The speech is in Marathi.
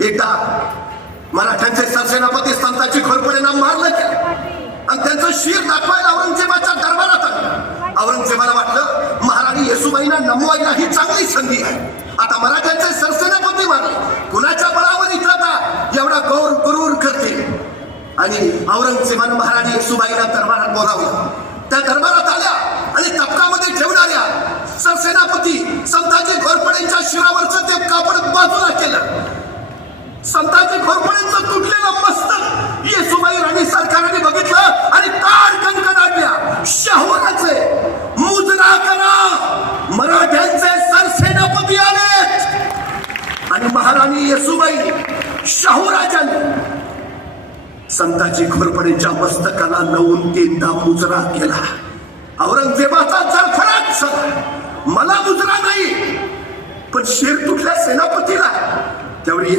एकदा मराठ्यांचे सरसेनापती संतांची घोरपडेना मारलं केलं आणि त्यांचं शिर दाखवायला औरंगजेबाच्या दरबारात आलं. औरंगजेबाला वाटलं महाराणी येसुबाईंना नमवायला ही चांगली संधी आहे. आता मराठ्यांचे सरसेनापती मारले. कुणाच्या बळावर इथं आता एवढा गौर गुरूर करते आणि औरंगजेबानं महाराणी येसुबाईला दरबारात बोलावलं. बघितलं आणि काळ कंकण आणल्या शहराचे मुजरा करा. मराठ्यांचे सरसेनापती आले आणि महाराणी येसुबाई शाहूराजांनी संताजी घोरपडेच्या मस्तकाला लावून तीनदा मुजरा केला. औरंगजेबाचा जरफराट झाला मला मुजरा नाही पण शेर तुटल्या सेनापतीला त्यावेळी